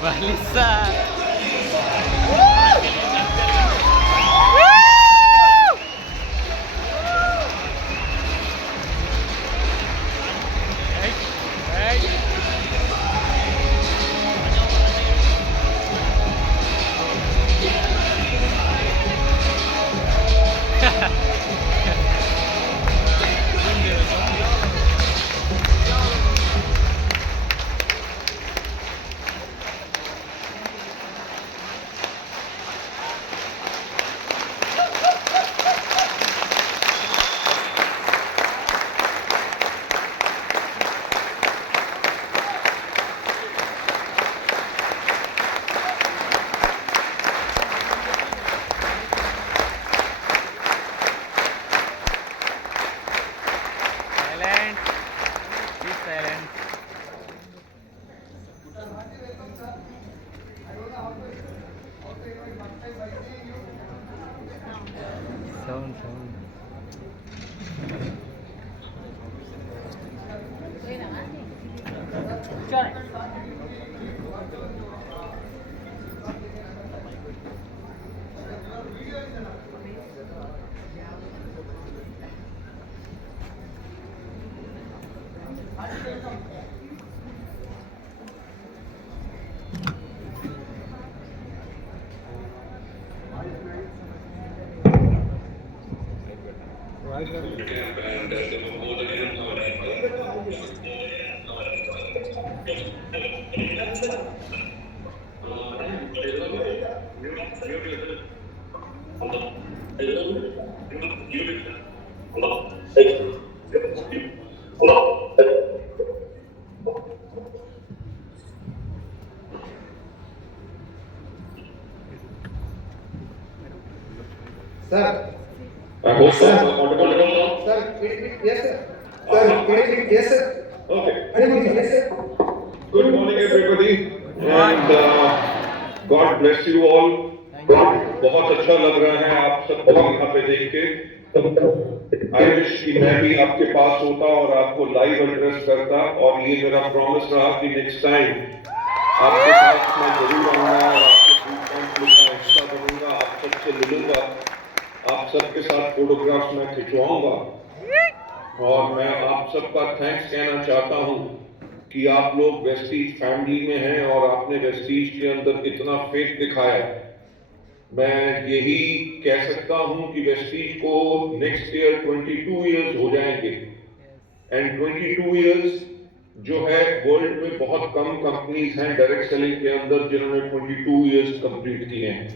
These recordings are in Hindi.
Balisan. Silent. Be silent. Sound. Sir, I hope so. Sir. Audible now? sir, yes, sir. Sir, yes, sir. Okay. Yes, sir. Good morning, everybody, and God bless you all. बहुत अच्छा लग रहा है आप सबको यहाँ पे देख के। आई विश कि मैं भी आपके पास होता और आपको लाइव एड्रेस करता, और ये मेरा प्रॉमिस रहा कि नेक्स्ट टाइम आपके पास मैं जरूर आऊंगा और आपके बूट कैंप का हिस्सा बनूंगा, आप सबसे मिलूंगा, आप सबके साथ फोटोग्राफ्स में खिंचवाऊंगा, और मैं आप सबका थैंक्स कहना चाहता हूं कि आप लोग वेस्टीज फैमिली में हैं और आपने वेस्टीज के अंदर इतना फेथ दिखाया। मैं यही कह सकता हूं कि वेस्टीज को नेक्स्ट ईयर 22 इयर्स हो जाएंगे, एंड 22 इयर्स जो है वर्ल्ड में बहुत कम कंपनीज हैं डायरेक्ट सेलिंग के अंदर जिन्होंने 22 इयर्स कंप्लीट किए हैं।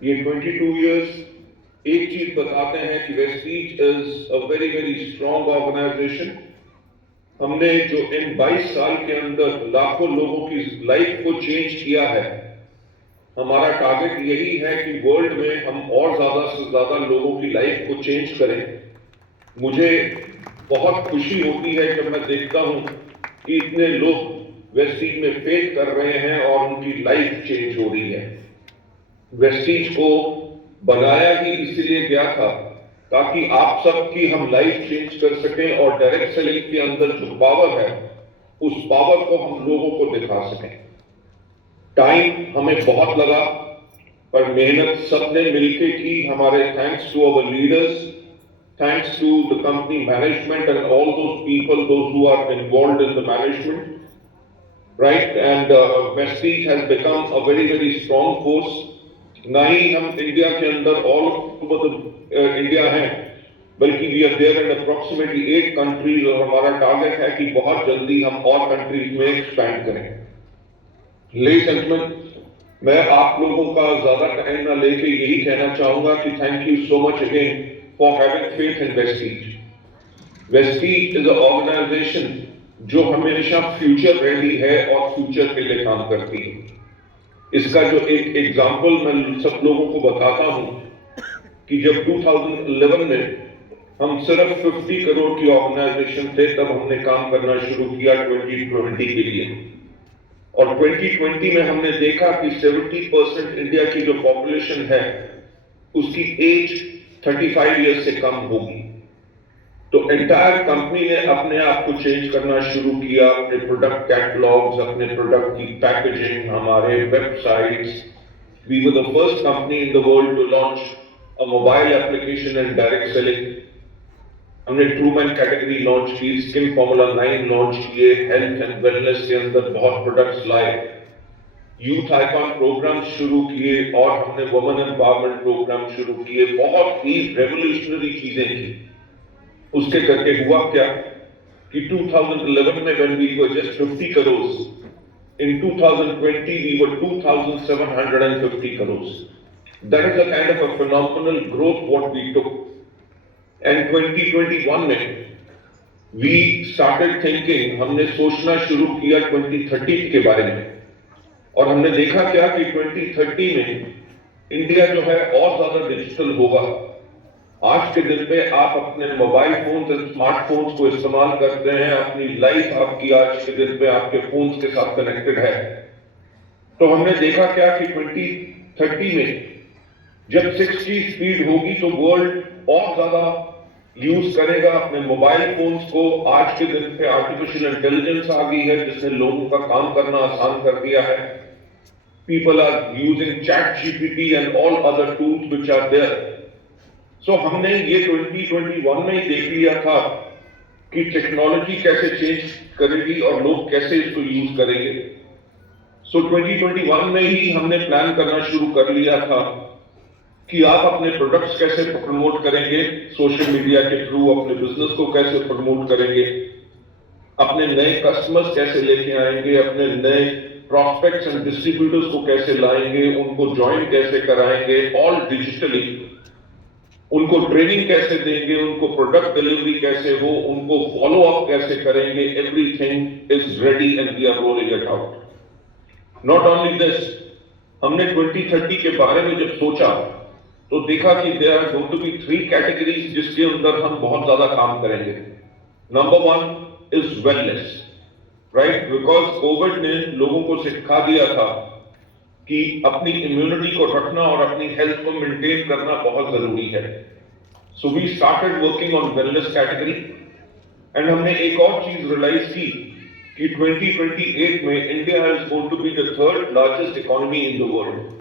ये 22 इयर्स एक चीज बताते हैं कि Vestige is a very very strong organisation. हमने जो इन 22 साल के अंदर लाखों लोगों की लाइफ को चेंज किया है, हमारा टारगेट यही है कि वर्ल्ड में हम और ज्यादा से ज्यादा लोगों की लाइफ को चेंज करें। मुझे बहुत खुशी होती है जब मैं देखता हूं कि इतने लोग वेस्टीज में फेथ कर रहे हैं और उनकी लाइफ चेंज हो रही है। वेस्टीज को बनाया ही इसीलिए गया था ताकि आप सबकी हम लाइफ चेंज कर सकें, और डायरेक्ट सेलिंग के अंदर जो पावर है उस पावर को हम लोगों को दिखा सकें। टाइम हमें बहुत लगा, पर मेहनत सबने मिलके की। हमारे thanks to our leaders, thanks to the company management and all those people those who are involved in the management, right? And Vestige has become a very very strong force. ना ही हम इंडिया के अंदर ऑल ओवर इंडिया हैं, बल्कि we are there in approximately 8 countries, और हमारा टारगेट है कि बहुत जल्दी हम और कंट्रीज में एक्सपैंड करें। लेडीज एंड जेंटलमैन, मैं आप लोगों का ज्यादा टाइम ना लेके यही कहना चाहूंगा कि thank you so much again for having faith in Vestige. Vestige is a organisation जो हमेशा फ्यूचर रेडी है और फ्यूचर के लिए काम करती है। इसका जो एक एग्जाम्पल मैं सब लोगों को बताता हूं कि जब 2011 में हम सिर्फ 50 करोड़ की ऑर्गेनाइजेशन थे, तब हमने काम करना शुरू किया 2020 के लिए, और 2020 में हमने देखा कि 70% इंडिया की जो पॉपुलेशन है उसकी एज 35 ईयर्स से कम होगी। तो एंटायर कंपनी ने अपने आप को चेंज करना शुरू किया, अपने प्रोडक्ट कैटलॉग्स, अपने प्रोडक्ट की पैकेजिंग, हमारे websites. We were the first company in the world to launch a mobile application and direct selling. हमने ट्रूमैन कैटेगरी लॉन्च की, स्किन फॉर्मूला 9 लॉन्च किए, हेल्थ एंड वेलनेस के अंदर बहुत प्रोडक्ट्स लाए, यूथ आइकॉन प्रोग्राम शुरू किए और हमने वुमेन एम्पावरमेंट प्रोग्राम शुरू किए। बहुत ही रेवोल्यूशनरी चीजें की। उसके करके हुआ क्या कि 2011 में when we were just 50 crores, in 2020 we were 2,750 crores. That is a kind of a phenomenal growth what we took. And 2021 में we started thinking, हमने सोचना शुरू किया 2030 के बारे में, और हमने देखा क्या कि 2030 में इंडिया जो है और ज्यादा डिजिटल होगा। आज के दिन पे आप अपने मोबाइल फोन्स और स्मार्टफोन्स को इस्तेमाल करते हैं, अपनी लाइफ आपकी आज के दिन पे आपके फोन्स के साथ कनेक्टेड है। तो हमने देखा क्या कि 2030 में जब 6G स्पीड होगी तो वर्ल्ड और ज्यादा यूज करेगा अपने मोबाइल फोन्स को। आज के दिन पे आर्टिफिशियल इंटेलिजेंस आ गई है जिसने लोगों का काम करना आसान कर दिया है। People are using ChatGPT and all other tools which are there. So हमने ये 2021 में ही देख लिया था कि टेक्नोलॉजी कैसे चेंज करेगी और लोग कैसे इसको यूज करेंगे। So 2021 में ही हमने प्लान करना शुरू कर लिया था कि आप अपने प्रोडक्ट्स कैसे प्रमोट करेंगे, सोशल मीडिया के थ्रू अपने बिजनेस को कैसे प्रमोट करेंगे, अपने नए कस्टमर्स कैसे लेके आएंगे, अपने नए प्रॉस्पेक्ट्स एंड डिस्ट्रीब्यूटर्स को कैसे लाएंगे, उनको ज्वाइन कैसे कराएंगे, ऑल डिजिटली, उनको ट्रेनिंग कैसे देंगे, उनको प्रोडक्ट डिलीवरी कैसे हो, उनको फॉलो अप कैसे करेंगे। Everything is ready and we are rolling it out. Not only this, हमने 2030 के बारे में जब सोचा तो देखा कि there are going to be 3 categories जिसके अंदर हम बहुत ज्यादा काम करेंगे। Number 1 is wellness, right, because Covid ने लोगों को सिखा दिया था कि अपनी इम्यूनिटी को रखना और अपनी हेल्थ को मेंटेन करना बहुत जरूरी है। So we started working on wellness category and हमने एक और चीज रियलाइज की कि 2028 में India is going to be the 3rd largest economy in the world.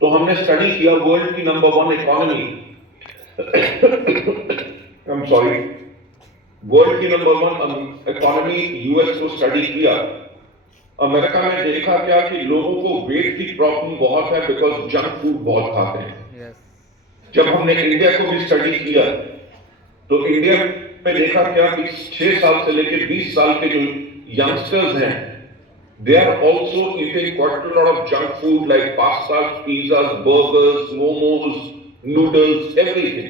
तो हमने स्टडी किया वर्ल्ड की number 1 economy I am sorry, world की नंबर 1 इकोनॉमी यूएस को स्टडी किया। अमेरिका में देखा क्या कि लोगों को वेट की प्रॉब्लम बहुत है बिकॉज जंक फूड बहुत खाते हैं। जब हमने इंडिया को भी स्टडी किया तो इंडिया में देखा क्या कि 6 साल से लेकर 20 साल के जो यंगस्टर्स हैं, they are also eating quite a lot of junk food like pastas, pizzas, burgers, momos, noodles, everything.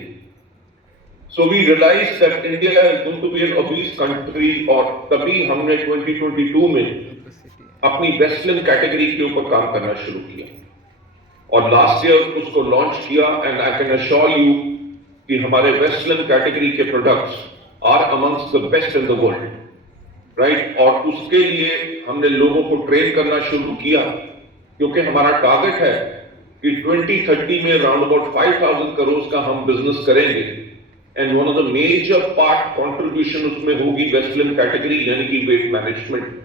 So we realized that India is going to be an obese country, और तभी हमने 2022 में अपनी वेस्टर्न कैटेगरी के ऊपर काम करना शुरू किया और लास्ट ईयर उसको लॉन्च किया। And I can assure you कि हमारे वेस्टर्न कैटेगरी के products are amongst the best in the world, right. और उसके लिए हमने लोगों को ट्रेन करना शुरू किया क्योंकि हमारा टारगेट है कि 2030 में अराउंड अबाउट 5,000 करोड़ का हम बिजनेस करेंगे। And one of the major part contribution उसमें होगी वेस्टर्न कैटेगरी, यानी कि वेट मैनेजमेंट।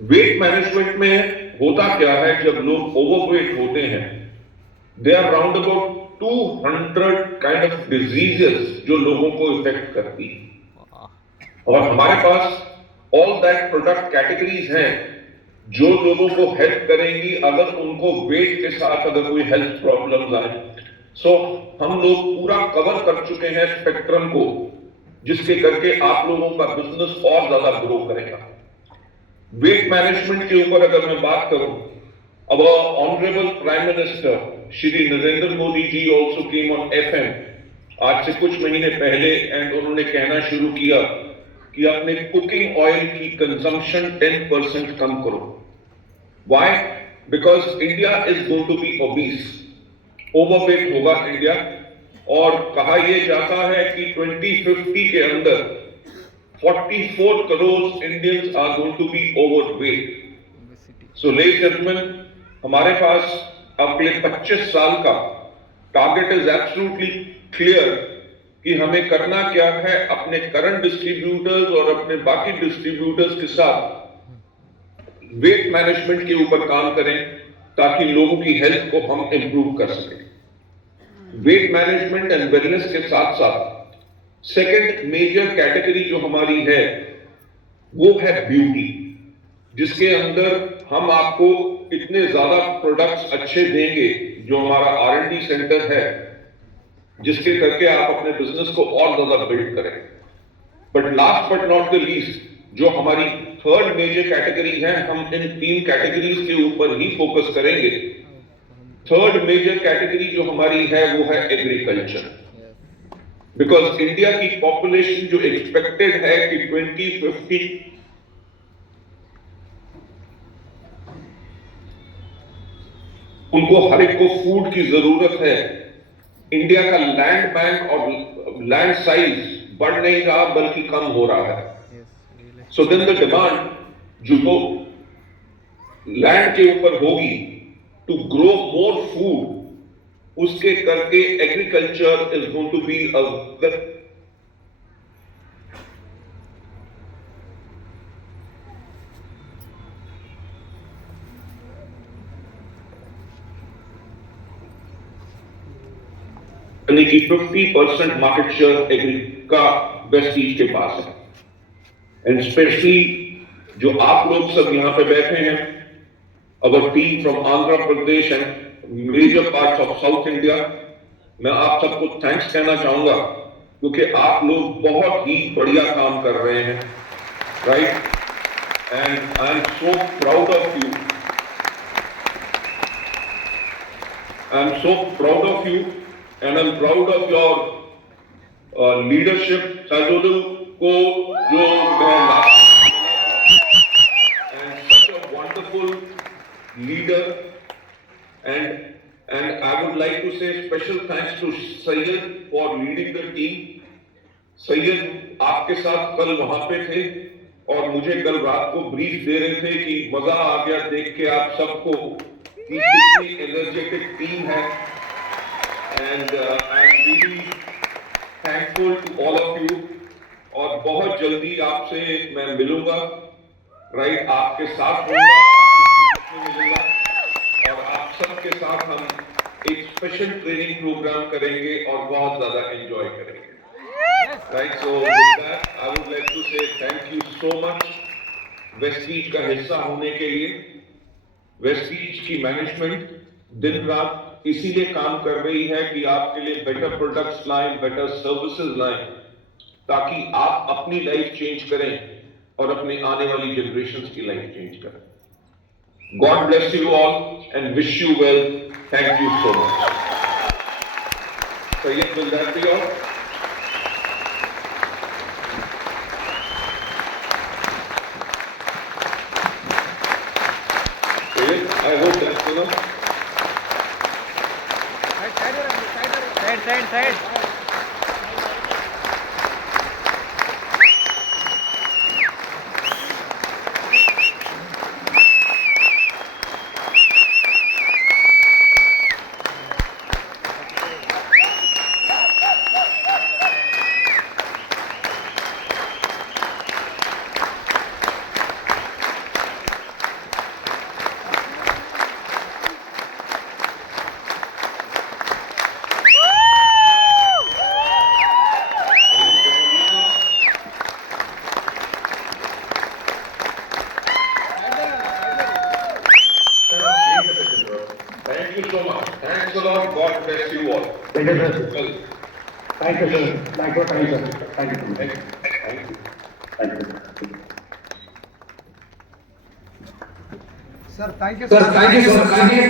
वेट मैनेजमेंट में होता क्या है, जब लोग ओवरवेट होते हैं, they are round about 200 kind of diseases जो लोगों को इफेक्ट करती है। और हमारे पास ऑल दैट प्रोडक्ट कैटेगरीज हैं जो लोगों को हेल्प करेंगी अगर उनको वेट के साथ अगर कोई हेल्थ प्रॉब्लम्स आए। सो हम लोग पूरा कवर कर चुके हैं स्पेक्ट्रम को, जिसके करके आप लोगों का बिजनेस और ज्यादा ग्रो करेगा। वेट मैनेजमेंट के ऊपर अगर मैं बात करूं, अब honourable prime minister Shri Narendra Modi ji also came on FM आज से कुछ महीने पहले, एंड उन्होंने कहना शुरू किया कि अपने कुकिंग ऑयल की कंजम्पशन 10% कम करो। Why? Because India is going to be obese, overweight होगा इंडिया, और कहा यह जाता है कि 2050 के अंदर 44 crore Indians are going to be overweight. So ladies and gentleman, हमारे पास अगले 25 साल का टारगेट इज एब्सोल्युटली क्लियर कि हमें करना क्या है अपने करंट डिस्ट्रीब्यूटर्स और अपने बाकी डिस्ट्रीब्यूटर्स के साथ वेट मैनेजमेंट के ऊपर काम करें ताकि लोगों की हेल्थ को हम इंप्रूव कर सकें। वेट मैनेजमेंट एंड वेलनेस के साथ साथ सेकंड मेजर कैटेगरी जो हमारी है वो है ब्यूटी, जिसके अंदर हम आपको इतने ज्यादा प्रोडक्ट्स अच्छे देंगे जो हमारा R&D सेंटर है, जिसके करके आप अपने बिजनेस को और ज्यादा बिल्ड करें। But last but not the least, जो हमारी थर्ड मेजर कैटेगरी है, हम इन 3 कैटेगरीज के ऊपर ही फोकस करेंगे। थर्ड मेजर कैटेगरी जो हमारी है वो है एग्रीकल्चर, बिकॉज इंडिया की पॉपुलेशन जो एक्सपेक्टेड है कि 2050 उनको हर एक को फूड की जरूरत है। इंडिया का लैंड बैंक और लैंड साइज बढ़ नहीं रहा बल्कि कम हो रहा है। सो देन द डिमांड जो लैंड के ऊपर होगी टू ग्रो मोर फूड, उसके करके agriculture is going to be a यानी कि 50% मार्केट शेयर एग्री का वेस्टीज के पास है। एंड स्पेशली जो आप लोग सब यहां पे बैठे हैं, our team from Andhra Pradesh and major parts of South India, मैं आप सबको थैंक्स कहना चाहूंगा क्योंकि आप लोग बहुत ही बढ़िया काम कर रहे हैं, right? And I am so proud of you, I am so proud of you and I'm proud of your leadership, Sajodul ko jo and such a wonderful leader, and I would like to say special thanks to Sayyid for leading the team. Sayyid आपके साथ कल वहां पे थे और मुझे कल रात को ब्रीफ दे रहे थे कि मजा आ गया देख के आप सबको कि कितनी एनर्जेटिक टीम है। And I'm really thankful to all of you और बहुत जल्दी आपसे मैं मिलूंगा, राइट? आपके साथ मिलूंगा और आप सबके साथ हम एक स्पेशल ट्रेनिंग प्रोग्राम करेंगे और बहुत ज्यादा एंजॉय करेंगे, right? So with that I would like to say thank you so much Vestige का हिस्सा होने के लिए। वेस्टीज की मैनेजमेंट दिन रात इसीलिए काम कर रही है कि आपके लिए बेटर प्रोडक्ट्स लाएं, बेटर सर्विसेज लाएं, ताकि आप अपनी लाइफ चेंज करें और अपने आने वाली जनरेशंस की लाइफ चेंज करें। God bless you all and wish you well. Thank you so much. Syed, will that be all? I hope that's enough. Side. Thank you so much. Thanks a lot. God bless you all. Thank you, sir. Well, Thank you, sir. Thank you, sir. Thank you. thank you. Thank you. Thank you. Sir, thank you. Sir, thank you, sir. Thank you.